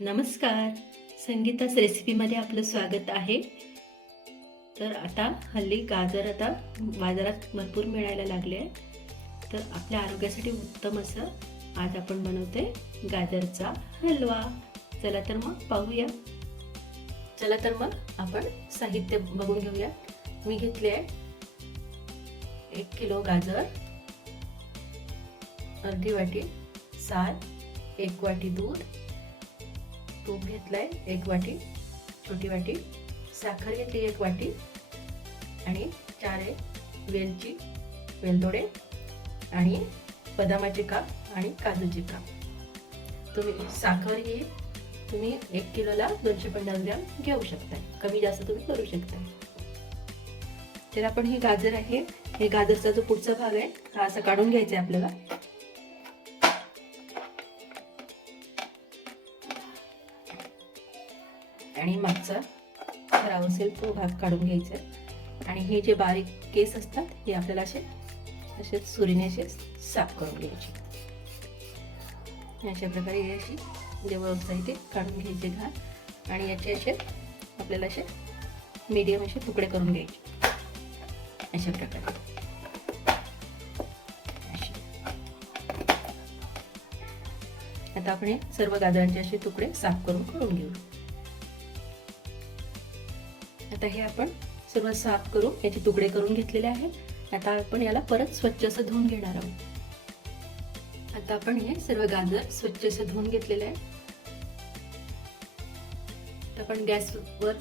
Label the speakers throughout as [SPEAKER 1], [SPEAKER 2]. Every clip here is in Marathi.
[SPEAKER 1] नमस्कार. संगीताच रेसिपीमध्ये आपलं स्वागत आहे. तर आता हल्ली गाजर आता बाजारात भरपूर मिळायला लागले आहे तर आपल्या आरोग्यासाठी उत्तम असं आज आपण बनवते गाजरचा हलवा. चला तर मग पाहूया. चला तर मग आपण साहित्य बघून घेऊया. मी घेतले आहे एक किलो गाजर अर्धी वाटी साल एक वाटी दूध तूप घेतलाय एक वाटी छोटी वाटी साखर घेतली एक वाटी आणि चार आहे वेलची वेलदोडे आणि बदामाचे काप आणि काजूचे काप. तुम्ही साखर ही तुम्ही एक किलोला दोनशे पन्नास ग्रॅम घेऊ शकता कमी जास्त तुम्ही करू शकता तर आपण ही गाजर आहे. हे गाजरचा जो पुढचा भाग आहे हा असा काढून घ्यायचा आहे आपल्याला. आणि मागचा खराब असेल तो भाग काढून घ्यायचा आणि हे जे बारीक केस असतात हे आपल्याला असे असे सुरीने असे साफ करून घ्यायचे. अशा प्रकारे हे अशी जे व्यवस्था आहे काढून घ्यायचे घाण. आणि याचे असे आपल्याला असे मीडियम असे तुकडे करून घ्यायचे. अशा प्रकारे. आता आपण हे सर्व गाजरांचे असे तुकडे साफ करून करून घेऊ. आता हे आपण सर्व साफ करून याचे तुकडे करून घेतलेले आहेत. आता आपण याला परत स्वच्छ असं धुवून घेणार आहोत. आता आपण हे सर्व गाजर स्वच्छ असं धुवून घेतलेले आहे. आता आपण गॅसवर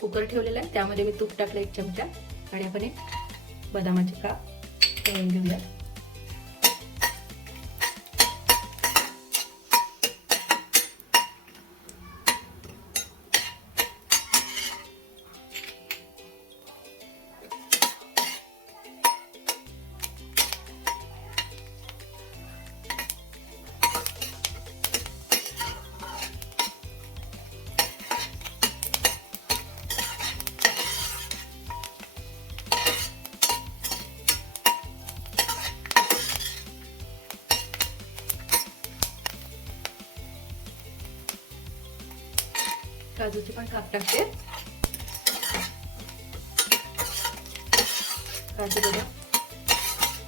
[SPEAKER 1] कुकर ठेवलेला आहे. त्यामध्ये मी तूप टाकलं एक चमचा. आणि आपण एक बदामाचे काप तळून घेऊया काजूचे पण काप टाकते. काजू बघा.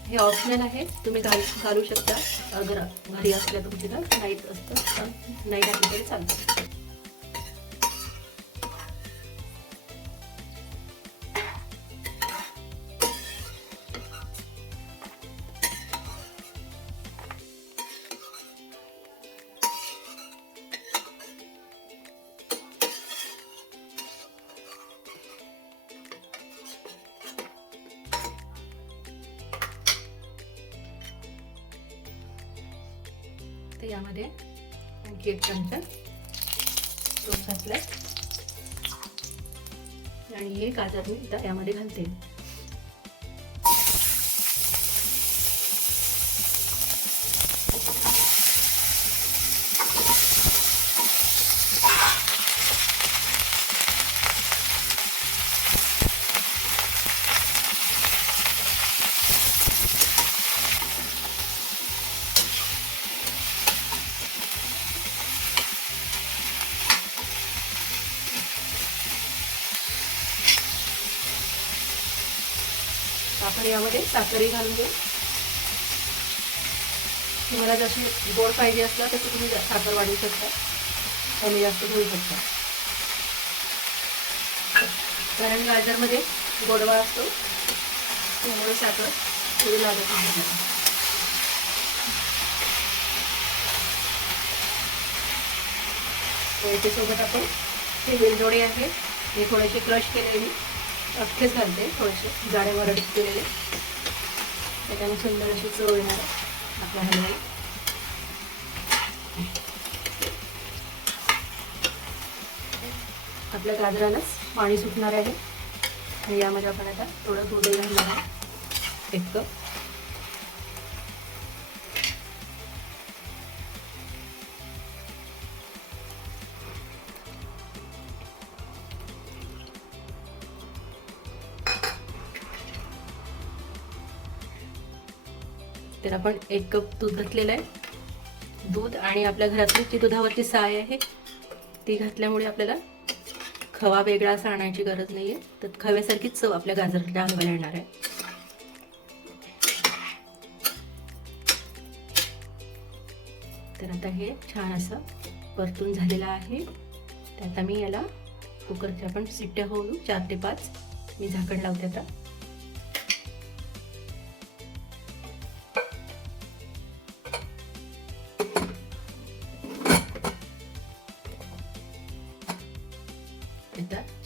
[SPEAKER 1] हे ऑप्शनल आहे. तुम्ही घाल घालू शकता. अगर घरी असल्या तुमची तर नाहीच असतं नाही घातलं तरी चालतं. तर आणखी एक चमचा. तूप घातलाय. आणि हे गाजर मी यामध्ये घालते. आपण यामध्ये साखरही घालून घेऊ. तुम्हाला जशी गोड पाहिजे असला तसं तुम्ही साखर वाढवू शकता. कमी जास्त घेऊ शकता. कारण गाजरमध्ये गोडवा असतो त्यामुळे साखर थोडी लागत नाही. याच्यासोबत आपण हे वेलदोडे आहे हे थोडेसे क्रश केलेले. अख्खेच घालते थोडेसे जाडे वरड केलेले. त्याच्याने सुंदर अशी चव येणार आपल्या हलवे आपल्या गाजरालाच पाणी सुटणार आहे. आणि यामध्ये आपण आता थोडं दूध घालणार आहे. एक कप. तर आपण एक कप दूध घातलेलं आहे. दूध आणि आपल्या घरातली जी दुधावरची साय आहे ती घातल्यामुळे आपल्याला खवा वेगळा असा आणायची गरज नाही आहे तर खव्यासारखीच चव आपल्या गाजरला हलव्याला येणार आहे. तर आता हे छान असं परतून झालेलं आहे. तर आता मी याला कुकरच्या पण सिट्ट्या होऊन चार ते पाच मी झाकण लावते आता.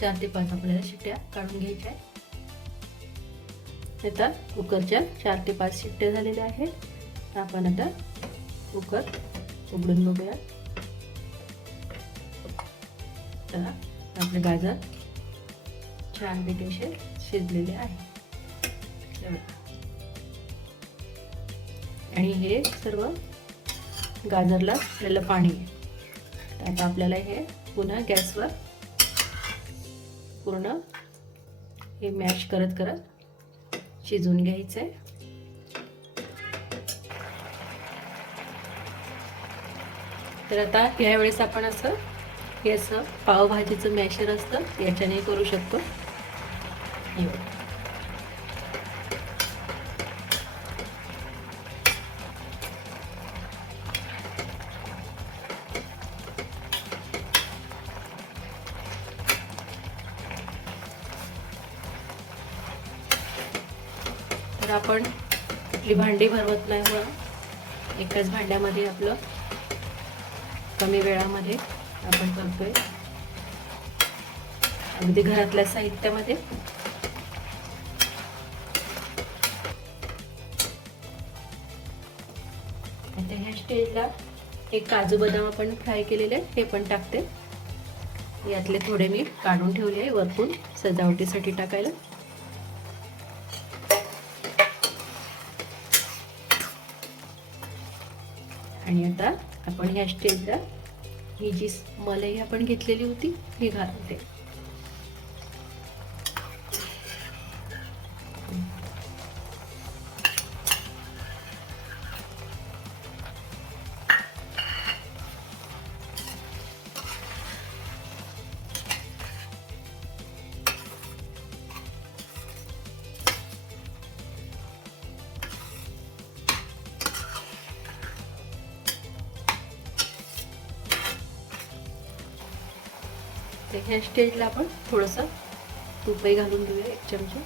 [SPEAKER 1] चार ते पाच आपल्याला शिट्ट्या काढून घ्यायच्या आहेत. आता कुकरच्या चार ते पाच शिट्ट्या झालेल्या आहेत. आपण आता कुकर उघडून बघूया. तर आपले गाजर छान असे शिजलेले आहे. आणि हे सर्व गाजरला आपल्याला पाणी. आता आपल्याला हे पुन्हा गॅसवर पूर्ण हे मॅश करत करत शिजवून घ्यायचं आहे तर आता यावेळेस आपण असं हे असं पावभाजीचं मॅशर असतं याच्याने करू शकतो. तर आपण कुठली भांडी भरवत नाही म्हणून एकाच भांड्यामध्ये आपलं कमी वेळामध्ये आपण करतोय. अगदी घरातल्या साहित्यामध्ये. आता ह्या स्टेजला एक काजू बदाम आपण फ्राय केलेले हे पण टाकते. यातले थोडे मी काढून ठेवले आहे वरतून सजावटीसाठी टाकायला. आणि आता आपण ह्या स्टेजला ही जी मलई आपण घेतलेली होती ही घालते. ह्या स्टेजला आपण थोडंसं तुपही घालून घेऊया एक चमचा.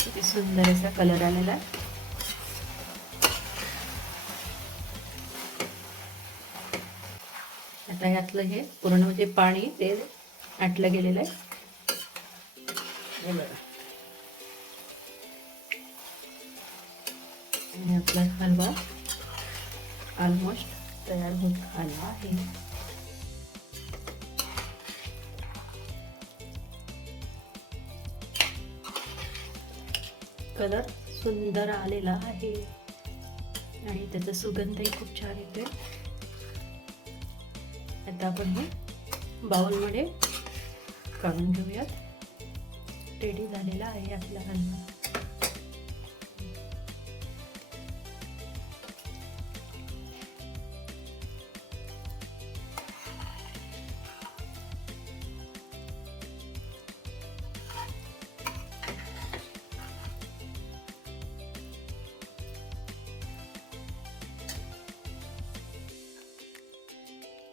[SPEAKER 1] किती सुंदर असा कलर आलेला. आहे. आता यातलं हे पूर्ण म्हणजे पाणी ते आटलं गेलेलं आहे. हो हे बघा आणि आपला हलवा ऑलमोस्ट तयार होत आला आहे. कलर सुंदर आलेला आहे. आणि त्याचा सुगंधही खूप छान येते आता आपण हे बाउलमध्ये काढून घेऊयात. रेडी झालेला आहे आपला हलवा.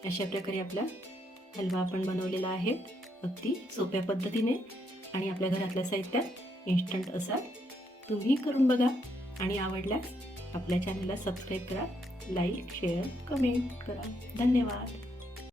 [SPEAKER 1] अशा प्रकारे आपला हलवा आपण बनवलेला आहे. अगदी सोप्या पद्धतीने आणि आपल्या घरातल्या साहित्यात इन्स्टंट असा तुम्ही करून बघा. आणि आवडल्यास आपल्या चॅनलला सबस्क्राईब करा लाईक शेअर कमेंट करा. धन्यवाद.